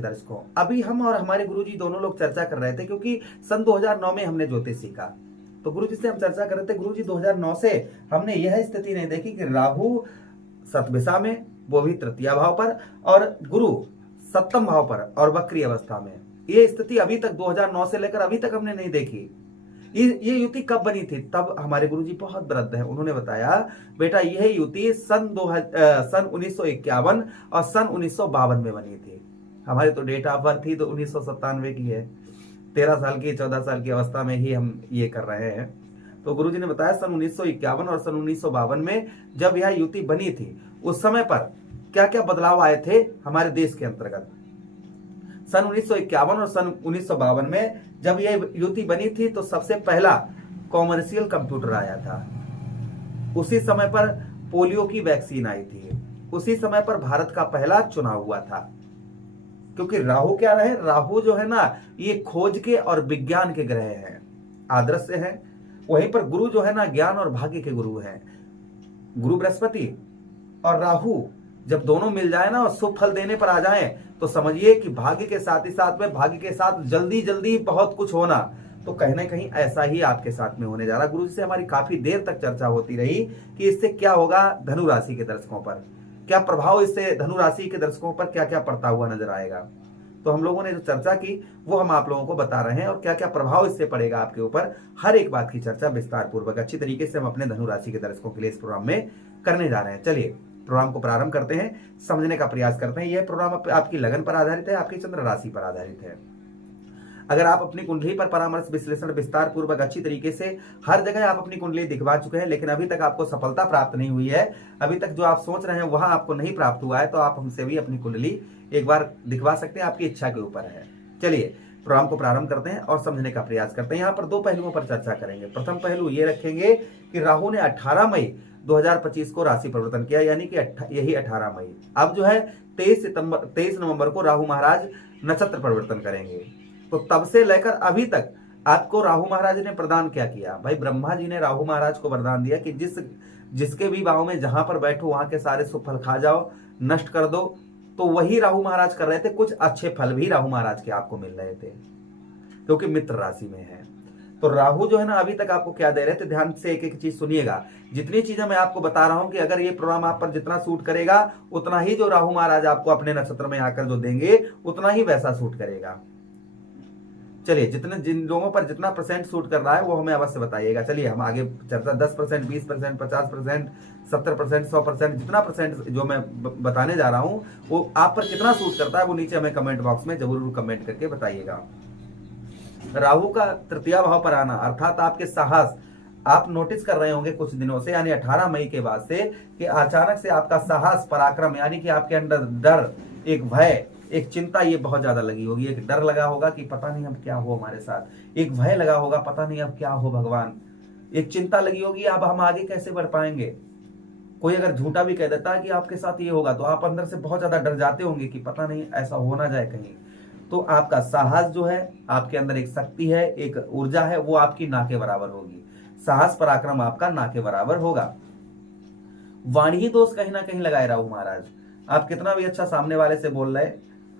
दर्शकों, अभी हम और हमारे गुरुजी दोनों लोग चर्चा कर रहे थे, क्योंकि सन 2009 में हमने ज्योतिष सीखा, तो गुरुजी से हम चर्चा कर रहे थे। गुरुजी 2009 से हमने यह स्थिति नहीं देखी कि राहु सतभिषा में, वो भी तृतीय भाव पर, और गुरु सप्तम भाव पर और वक्री अवस्था में। ये स्थिति अभी तक 2009 से लेकर अभी तक हमने नहीं देखी। ये युति कब बनी थी? तब हमारे गुरुजी बहुत वृद्ध हैं, उन्होंने बताया बेटा यह युति सन 1951 और सन 1952 में बनी थी। हमारी तो डेट ऑफ बर्थ थी तो 1997 की है, 13 साल की 14 साल की अवस्था में ही हम ये कर रहे हैं। तो गुरुजी ने बताया सन 1951 और सन 1952 में जब यह युति बनी थी, उस समय पर क्या क्या बदलाव आए थे हमारे देश के अंतर्गत। सन 1951 और सन 1952 में जब यह युति बनी थी तो सबसे पहला कॉमर्शियल कंप्यूटर आया था। उसी समय पर पोलियो की वैक्सीन आई थी। उसी समय पर भारत का पहला चुनाव हुआ था। क्योंकि राहु क्या रहे, राहु जो है ना ये खोज के और विज्ञान के ग्रह हैं, आदर्श हैं। वहीं पर गुरु जो है ना ज्ञान और भाग्य के गुरु हैं। गुरु बृहस्पति और राहु जब दोनों मिल जाए ना और शुभ फल देने पर आ जाए तो समझिए कि भाग्य के साथ ही साथ में, भाग्य के साथ जल्दी जल्दी बहुत कुछ होना, तो कहीं ना कहीं ऐसा ही आपके साथ में होने जा रहा। गुरु जी से हमारी काफी देर तक चर्चा होती रही कि इससे क्या होगा धनु राशि के दर्शकों पर, क्या प्रभाव इससे धनु राशि के दर्शकों पर क्या क्या पड़ता हुआ नजर आएगा। तो हम लोगों ने जो चर्चा की वो हम आप लोगों को बता रहे हैं, और क्या क्या प्रभाव इससे पड़ेगा आपके ऊपर, हर एक बात की चर्चा विस्तार पूर्वक अच्छी तरीके से हम अपने धनु राशि के दर्शकों के लिए इस प्रोग्राम में करने जा रहे हैं। चलिए प्रोग्राम को प्रारंभ करते हैं, समझने का प्रयास करते हैं। यह प्रोग्राम आपकी लगन पर आधारित है, आपकी चंद्र राशि पर आधारित है। अगर आप अपनी कुंडली पर परामर्श विश्लेषण विस्तार पूर्वक अच्छी तरीके से हर जगह आप अपनी कुंडली दिखवा चुके हैं, लेकिन अभी तक आपको सफलता प्राप्त नहीं हुई है, अभी तक जो आप सोच रहे हैं वहां आपको नहीं प्राप्त हुआ है, तो आप हमसे भी अपनी कुंडली एक बार दिखवा सकते हैं, आपकी इच्छा के ऊपर है। चलिए प्रोग्राम को प्रारंभ करते हैं और समझने का प्रयास करते हैं। यहाँ पर दो पहलुओं पर चर्चा करेंगे। प्रथम पहलू ये रखेंगे कि राहु ने 18 मई 2025 को राशि परिवर्तन किया, यानी कि यही 18 मई। अब जो है 23 नवंबर को राहु महाराज नक्षत्र परिवर्तन करेंगे। तो तब से लेकर अभी तक आपको राहु महाराज ने प्रदान क्या किया? भाई ब्रह्मा जी ने राहु महाराज को वरदान दिया कि जिसके भी भाव में जहां पर बैठो वहां के सारे शुभ फल खा जाओ, नष्ट कर दो। तो वही राहु महाराज कर रहे थे। कुछ अच्छे फल भी राहु महाराज के आपको मिल रहे थे, क्योंकि मित्र राशि में है। तो राहु जो है ना अभी तक आपको क्या दे रहे थे, ध्यान से एक एक चीज सुनिएगा। जितनी चीजें मैं आपको बता रहा हूं कि अगर ये प्रोग्राम आप पर जितना सूट करेगा, उतना ही जो राहु महाराज आपको अपने नक्षत्र में आकर जो देंगे उतना ही वैसा सूट करेगा। चलिए जिन लोगों पर जितना परसेंट सूट कर रहा है वो हमें अवश्य बताइएगा। चलिए हम आगे चर्चा 10%, 20%, 50%, 70%, 100%, जितना परसेंट जो मैं बताने जा रहा हूं वो आप पर कितना सूट करता है वो नीचे हमें कमेंट बॉक्स में जरूर कमेंट करके बताइएगा। राहु का तृतीय भाव पर आना अर्थात आपके साहस, आप नोटिस कर रहे होंगे कुछ दिनों से, यानी 18 मई के बाद से, कि अचानक से आपका साहस, पराक्रम, यानी कि आपके अंदर डर, एक भय, एक चिंता ये बहुत ज्यादा लगी होगी। एक डर लगा होगा कि पता नहीं अब क्या हो हमारे साथ, एक भय लगा होगा पता नहीं अब क्या हो भगवान, एक चिंता लगी होगी अब हम आगे कैसे बढ़ पाएंगे। कोई अगर झूठा भी कह देता है कि आपके साथ ये होगा तो आप अंदर से बहुत ज्यादा डर जाते होंगे कि पता नहीं ऐसा हो ना जाए कहीं। तो आपका साहस जो है, आपके अंदर एक शक्ति है, एक ऊर्जा है, वो आपकी ना के बराबर होगी। साहस पराक्रम आपका ना के बराबर होगा। वाणी दोष कहीं ना कहीं लगाए राहु महाराज। आप कितना भी अच्छा सामने वाले से बोल रहे,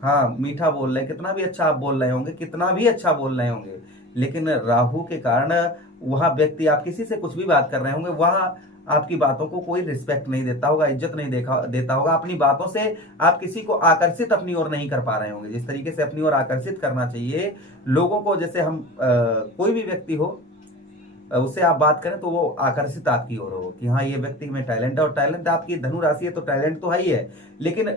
हाँ मीठा बोल रहे, कितना भी अच्छा आप बोल रहे होंगे, कितना भी अच्छा बोल रहे होंगे, लेकिन राहु के कारण वहां व्यक्ति, आप किसी से कुछ भी बात कर रहे होंगे, वहां आपकी बातों को कोई रिस्पेक्ट नहीं देता होगा, इज्जत नहीं देता होगा। अपनी बातों से आप किसी को आकर्षित अपनी ओर नहीं कर पा रहे होंगे जिस तरीके से अपनी ओर आकर्षित करना चाहिए लोगों को। जैसे हम कोई भी व्यक्ति हो उससे आप बात करें तो वो आकर्षित आपकी ओर हो कि हाँ ये व्यक्ति में टैलेंट है, और टैलेंट आपकी धनु राशि है तो टैलेंट तो है ही है, लेकिन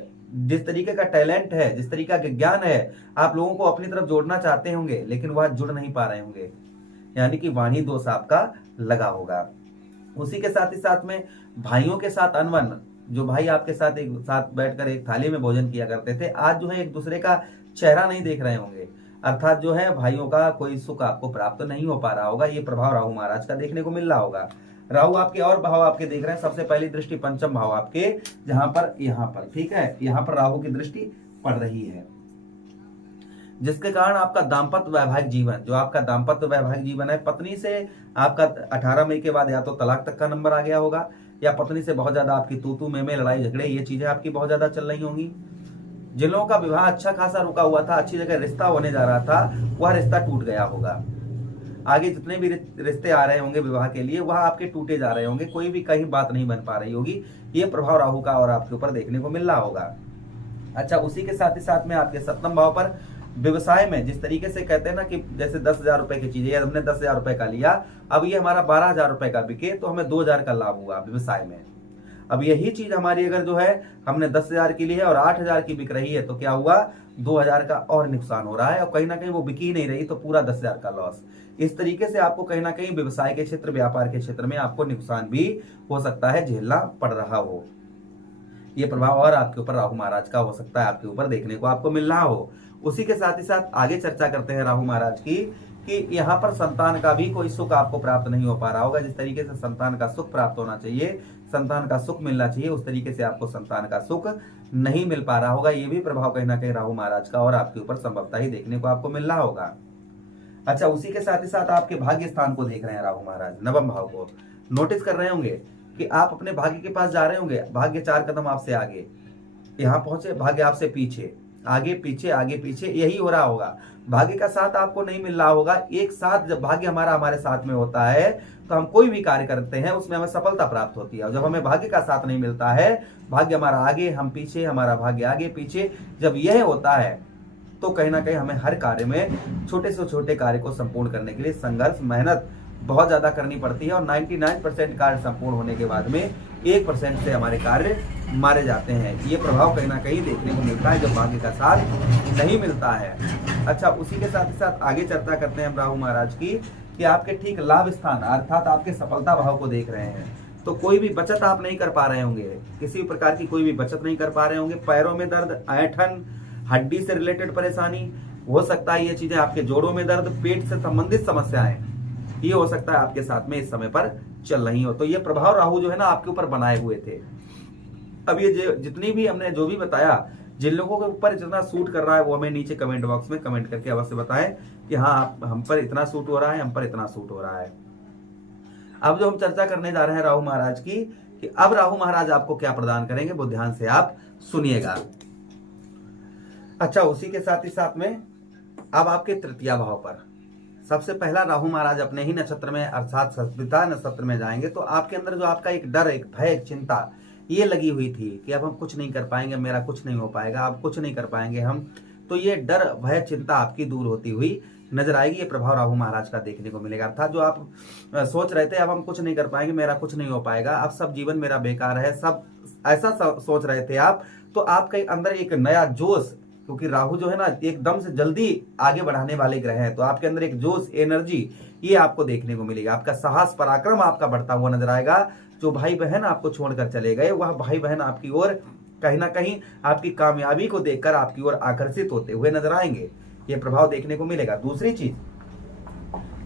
जिस तरीके का टैलेंट है, जिस तरीका का ज्ञान है, आप लोगों को अपनी तरफ जोड़ना चाहते होंगे लेकिन वह जुड़ नहीं पा रहे होंगे, यानी कि वाणी दोष आपका लगा होगा। उसी के साथ ही साथ में भाइयों के साथ अनबन, जो भाई आपके साथ एक साथ बैठकर एक थाली में भोजन किया करते थे, आज जो है एक दूसरे का चेहरा नहीं देख रहे होंगे, अर्थात जो है भाइयों का कोई सुख आपको प्राप्त नहीं हो पा रहा होगा। ये प्रभाव राहु महाराज का देखने को मिल रहा होगा। राहु आपके और भाव आपके देख रहे हैं। सबसे पहली दृष्टि पंचम भाव आपके, जहां पर यहाँ पर, ठीक है, यहाँ पर राहु की दृष्टि पड़ रही है, जिसके कारण आपका दाम्पत्य वैवाहिक जीवन, जो आपका दाम्पत्य वैवाहिक जीवन है, पत्नी से आपका 18 मई के बाद या तो तलाक तक का नंबर आ गया होगा, या पत्नी से बहुत ज्यादा आपकी तू में लड़ाई झगड़े, ये चीजें आपकी बहुत ज्यादा चल रही होंगी। जिन लोगों का विवाह अच्छा खासा रुका हुआ था, अच्छी जगह रिश्ता होने जा रहा था, वह रिश्ता टूट गया होगा। आगे जितने भी रिश्ते आ रहे होंगे विवाह के लिए, वह आपके टूटे जा रहे होंगे, कोई भी कहीं बात नहीं बन पा रही होगी। ये प्रभाव राहु का और आपके ऊपर देखने को मिल रहा होगा। अच्छा, उसी के साथ ही साथ में आपके सप्तम भाव पर व्यवसाय में, जिस तरीके से कहते हैं ना कि जैसे 10,000 रुपए की चीज है, हमने 10,000 रुपए का लिया, अब ये हमारा 12,000 रुपए का बिके तो हमें 2,000 का लाभ हुआ व्यवसाय में। अब यही चीज हमारी अगर जो है हमने 10,000 की ली है और 8,000 की बिक रही है, तो क्या हुआ, 2,000 का और नुकसान हो रहा है, और कहीं ना कहीं वो बिकी ही नहीं रही, तो पूरा 10,000 का लॉस। इस तरीके से आपको कहीं ना कहीं व्यवसाय के क्षेत्र, व्यापार के क्षेत्र में आपको नुकसान भी हो सकता है, झेलना पड़ रहा हो। ये प्रभाव और आपके ऊपर राहु महाराज का हो सकता है आपके ऊपर देखने को आपको मिल रहा हो। उसी के साथ ही साथ आगे चर्चा करते हैं राहु महाराज की, कि यहाँ पर संतान का भी कोई सुख आपको प्राप्त नहीं हो पा रहा होगा। जिस तरीके से संतान का सुख प्राप्त होना चाहिए, संतान का सुख मिलना चाहिए, उस तरीके से आपको संतान का सुख नहीं मिल पा रहा होगा। ये भी प्रभाव कहीं ना कहीं राहु महाराज का और आपके ऊपर संभवतः ही देखने को आपको मिल रहा होगा। अच्छा, उसी के साथ ही साथ आपके भाग्य स्थान को देख रहे हैं राहु महाराज, नवम भाव को नोटिस कर रहे होंगे कि आप अपने भाग्य के पास जा रहे होंगे। भाग्य 4 कदम आपसे आगे, यहाँ पहुंचे, भाग्य आपसे पीछे, आगे पीछे आगे पीछे, यही हो रहा होगा। भाग्य का साथ आपको नहीं मिल रहा होगा। एक साथ जब भाग्य हमारे साथ में होता है, तो हम कोई भी कार्य करते हैं उसमें हमें सफलता प्राप्त होती है। और जब हमें भाग्य का साथ नहीं मिलता है, भाग्य हमारा आगे हम पीछे, हमारा भाग्य आगे पीछे, जब यह होता है, तो कहीं ना कहीं हमें हर कार्य में, छोटे से छोटे कार्य को संपूर्ण करने के लिए संघर्ष, मेहनत बहुत ज्यादा करनी पड़ती है। और 99% कार्य संपूर्ण होने के बाद में 1% से हमारे कार्य मारे जाते हैं। ये प्रभाव कहीं ना कहीं देखने को मिलता है जब भाग्य का साथ नहीं मिलता है। अच्छा, उसी के साथ ही साथ आगे चर्चा करते हैं हम राहु महाराज की, कि आपके ठीक लाभ स्थान अर्थात आपके सफलता भाव को देख रहे हैं। तो कोई भी बचत आप नहीं कर पा रहे होंगे, किसी भी प्रकार की कोई भी बचत नहीं कर पा रहे होंगे। पैरों में दर्द, ऐंठन, हड्डी से रिलेटेड परेशानी हो सकता है, ये चीजें आपके जोड़ों में दर्द, पेट से संबंधित समस्याएं, ये हो सकता है आपके साथ में इस समय पर चल रही हो। तो ये प्रभाव राहु जो है ना आपके ऊपर बनाए हुए थे। अब ये जितनी भी हमने जो भी बताया, जिन लोगों के ऊपर जितना सूट कर रहा है, वो हमें नीचे कमेंट बॉक्स में कमेंट करके अवश्य बताएं कि हाँ, हम पर इतना सूट हो रहा है, हम पर इतना सूट हो रहा है। अब जो हम चर्चा करने जा रहे हैं राहु महाराज की, कि अब राहु महाराज आपको क्या प्रदान करेंगे, वो ध्यान से आप सुनिएगा। अच्छा, उसी के साथ ही साथ में अब आपके तृतीय भाव पर सबसे पहला राहु महाराज अपने ही नक्षत्र में अर्थात सस्मिता नक्षत्र में जाएंगे। तो आपके अंदर जो आपका एक डर, एक भय, एक चिंता ये लगी हुई थी कि अब हम कुछ नहीं कर पाएंगे, मेरा कुछ नहीं हो पाएगा, अब कुछ नहीं कर पाएंगे हम, तो ये डर, भय, चिंता आपकी दूर होती हुई नजर आएगी। ये प्रभाव राहु महाराज का देखने को मिलेगा। अर्थात जो आप सोच रहे थे अब हम कुछ नहीं कर पाएंगे, मेरा कुछ नहीं हो पाएगा, अब सब जीवन मेरा बेकार है, सब ऐसा सोच रहे थे आप, तो आपके अंदर एक नया जोश, क्योंकि राहु जो है ना एकदम से जल्दी आगे बढ़ाने वाले ग्रह हैं, तो आपके अंदर एक जोश, एनर्जी ये आपको देखने को मिलेगा। आपका साहस, पराक्रम आपका बढ़ता हुआ नजर आएगा। जो भाई बहन आपको छोड़कर चले गए, वह भाई बहन आपकी ओर कहीं ना कहीं आपकी कामयाबी को देखकर आपकी ओर आकर्षित होते हुए नजर आएंगे। ये प्रभाव देखने को मिलेगा। दूसरी चीज,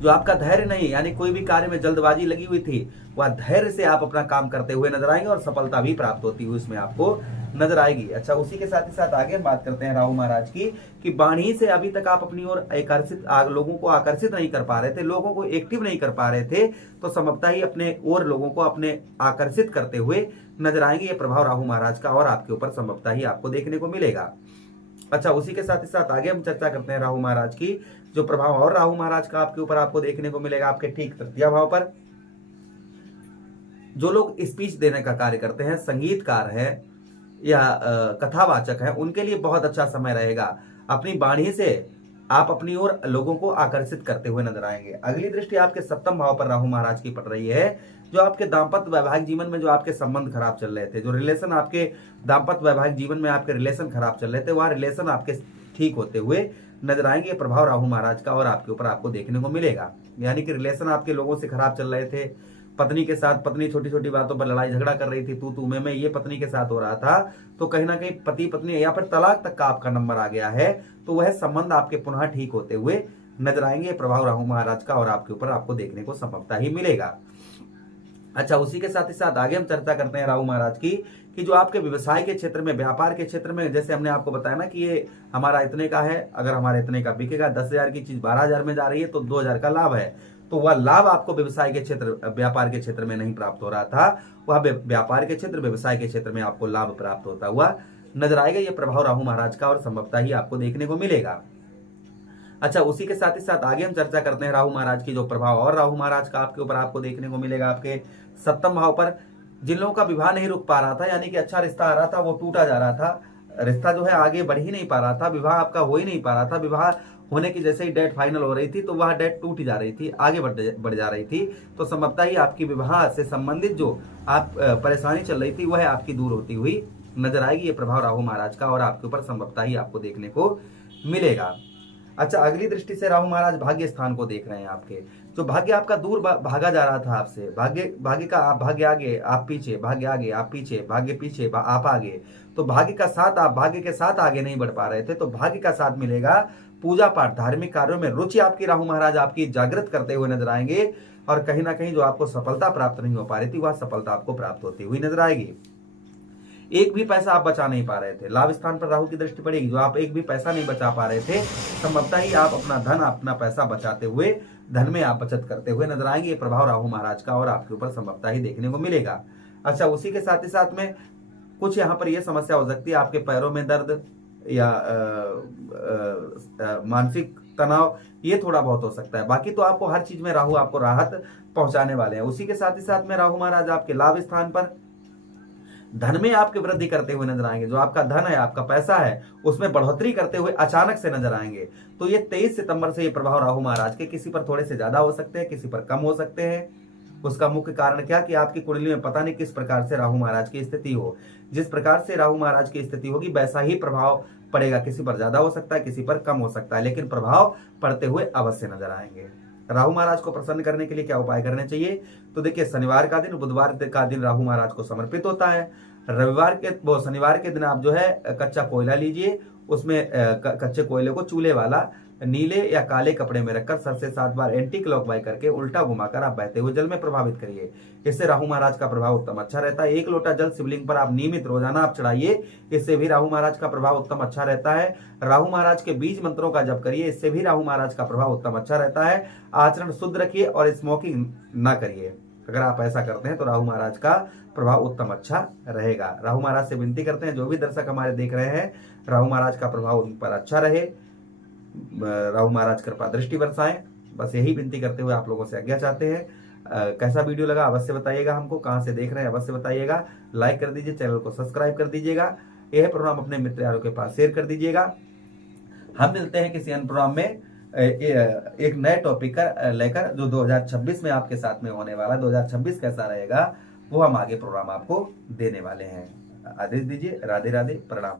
जो आपका धैर्य नहीं, यानी कोई भी कार्य में जल्दबाजी लगी हुई थी, वह धैर्य से आप अपना काम करते हुए नजर आएंगे और सफलता भी प्राप्त होती हुई इसमें आपको नजर आएगी। अच्छा, उसी के साथ ही साथ आगे हम बात करते हैं राहु महाराज की, कि वाणी से अभी तक आप अपनी ओर लोगों को आकर्षित नहीं कर पा रहे थे, लोगों को एक्टिव नहीं कर पा रहे थे, तो संभवतः ही अपने और लोगों को अपने आकर्षित करते हुए नजर आएंगे। ये प्रभाव राहु महाराज का और आपके ऊपर संभवतः ही आपको देखने को मिलेगा। अच्छा, उसी के साथ ही साथ आगे हम चर्चा करते हैं राहु महाराज की, जो प्रभाव और राहु महाराज का आपके ऊपर आपको देखने को मिलेगा आपके ठीक तृतीय भाव पर। जो लोग स्पीच देने का कार्य करते हैं, संगीतकार है या कथावाचक है, उनके लिए बहुत अच्छा समय रहेगा। अपनी वाणी से आप अपनी ओर लोगों को आकर्षित करते हुए नजर आएंगे। अगली दृष्टि आपके सप्तम भाव पर राहु महाराज की पड़ रही है। जो आपके दाम्पत्य वैवाहिक जीवन में जो आपके संबंध खराब चल रहे थे, जो रिलेशन आपके दाम्पत्य वैवाहिक जीवन में आपके रिलेशन खराब चल रहे थे, वह रिलेशन आपके ठीक होते हुए नजर आएंगे। प्रभाव राहु महाराज का और आपके ऊपर आपको देखने को मिलेगा। यानी कि रिलेशन आपके लोगों से खराब चल रहे थे, पत्नी के साथ, पत्नी छोटी छोटी बातों पर लड़ाई झगड़ा कर रही थी, तू मैं, ये पत्नी के साथ हो रहा था, तो कहीं ना कहीं पति पत्नी या फिर तलाक तक का आपका नंबर आ गया है, तो वह संबंध आपके पुनः ठीक होते हुए नजर आएंगे। प्रभाव राहु महाराज का और आपके ऊपर आपको देखने को संभवतः ही मिलेगा। अच्छा, उसी के साथ ही साथ आगे हम चर्चा करते हैं राहु महाराज की, कि जो आपके व्यवसाय के क्षेत्र में, व्यापार के क्षेत्र में, जैसे हमने आपको बताया ना कि ये हमारा इतने का है, अगर हमारे इतने का बिकेगा, 10,000 की चीज 12,000 में जा रही है, तो 2,000 का लाभ है। तो वह लाभ आपको व्यवसाय के क्षेत्र, व्यापार के क्षेत्र में नहीं प्राप्त हो रहा था, वह व्यापार के क्षेत्र, व्यवसाय के क्षेत्र में आपको लाभ प्राप्त होता हुआ नजर आएगा ये प्रभाव राहु महाराज का, और संभवतः ही आपको देखने को मिलेगा। अच्छा, उसी के साथ ही साथ आगे हम चर्चा करते हैं राहु महाराज की जो प्रभाव और राहु महाराज का आपके ऊपर आपको देखने को मिलेगा आपके सप्तम भाव पर। जिन लोगों का विवाह नहीं रुक पा रहा था, यानी कि अच्छा रिश्ता आ रहा था वो टूटा जा रहा था, रिश्ता जो है आगे बढ़ ही नहीं पा रहा था, विवाह आपका हो ही नहीं पा रहा था, विवाह होने की जैसे ही डेट फाइनल हो रही थी तो वह डेट टूट जा रही थी, आगे बढ़ जा रही थी, तो संभवतः ही आपकी विवाह से संबंधित जो आप परेशानी चल रही थी वह आपकी दूर होती हुई नजर आएगी। ये प्रभाव राहु महाराज का और आपके ऊपर संभवतः ही आपको देखने को मिलेगा। अच्छा, अगली दृष्टि से राहु महाराज भाग्य स्थान को देख रहे हैं आपके, जो भाग्य आपका दूर भागा जा रहा था आपसे, भाग्य का आप भाग्य आगे आप पीछे, भाग्य आगे आप पीछे, भाग्य पीछे आप आगे, तो भाग्य का साथ आप भाग्य के साथ आगे नहीं बढ़ पा रहे थे, तो भाग्य का साथ मिलेगा। पूजा पाठ धार्मिक कार्यों में रुचि आपकी राहु महाराज आपकी जागृत करते हुए नजर आएंगे, और कहीं ना कहीं जो आपको सफलता प्राप्त नहीं हो पा रही थी वह सफलता आपको प्राप्त होती हुई नजर आएगी। एक भी पैसा आप बचा नहीं पा रहे थे, लाभ स्थान पर राहु की दृष्टि पड़ेगी, जो आप एक भी पैसा नहीं बचा पा रहे थे, संभवतः ही आप अपना धन अपना पैसा बचाते हुए धन में आप बचत करते हुए नजर आएंगे। ये प्रभाव राहु महाराज का और आपके ऊपर संभवतः ही देखने को मिलेगा। अच्छा, उसी के साथ ही साथ में कुछ यहाँ पर यह समस्या हो सकती है, आपके पैरों में दर्द या मानसिक तनाव, ये थोड़ा बहुत हो सकता है, बाकी तो आपको हर चीज में राहु आपको राहत पहुंचाने वाले हैं। उसी के साथ ही साथ में राहु महाराज आपके लाभ स्थान पर धन में आपकी वृद्धि करते हुए नजर आएंगे, जो आपका धन है आपका पैसा है उसमें बढ़ोतरी करते हुए अचानक से नजर आएंगे। तो ये 23 सितंबर से ये प्रभाव राहु महाराज के किसी पर थोड़े से ज्यादा हो सकते हैं, किसी पर कम हो सकते हैं। उसका मुख्य कारण क्या कि आपकी कुंडली में पता नहीं किस प्रकार से राहु महाराज की स्थिति हो, जिस प्रकार से राहु महाराज की स्थिति होगी वैसा ही प्रभाव पड़ेगा, किसी पर ज्यादा हो सकता है किसी पर कम हो सकता है, लेकिन प्रभाव पड़ते हुए अवश्य नजर आएंगे। राहु महाराज को प्रसन्न करने के लिए क्या उपाय करने चाहिए, तो देखिए शनिवार का दिन बुधवार का दिन राहु महाराज को समर्पित होता है। शनिवार के दिन आप जो है कच्चा कोयला लीजिए, उसमें कच्चे कोयले को चूल्हे वाला नीले या काले कपड़े में रखकर 7 से 7 बार एंटी क्लॉकवाइज करके उल्टा घुमाकर आप बहते हुए जल में प्रभावित करिए। इससे राहु महाराज का प्रभाव उत्तम अच्छा रहता है। 1 लोटा जल शिवलिंग पर आप नियमित रोजाना आप चढ़ाइए, इससे भी राहु महाराज का प्रभाव उत्तम अच्छा रहता है। राहु महाराज के बीज मंत्रों का जप करिए, इससे भी राहु महाराज का प्रभाव उत्तम अच्छा रहता है। आचरण शुद्ध रखिए और स्मोकिंग न करिए, अगर आप ऐसा करते हैं तो राहु महाराज का प्रभाव उत्तम अच्छा रहेगा। राहु महाराज से विनती करते हैं, जो भी दर्शक हमारे देख रहे हैं, राहु महाराज का प्रभाव उन पर अच्छा रहे, राहु महाराज कृपा दृष्टि बरसाएं, बस यही विनती करते हुए आप लोगों से आज्ञा चाहते हैं। कैसा वीडियो लगा अवश्य बताइएगा, हमको कहां से देख रहे हैं अवश्य बताइएगा, लाइक कर दीजिए, चैनल को सब्सक्राइब कर दीजिएगा, यह प्रोग्राम अपने मित्र यारों के पास शेयर कर दीजिएगा। हम मिलते हैं किसी अन्य प्रोग्राम में एक नए टॉपिक का लेकर, जो 2026 में आपके साथ में होने वाला। 2026 कैसा रहेगा वो हम आगे प्रोग्राम आपको देने वाले हैं। आदेश दीजिए। राधे राधे, प्रणाम।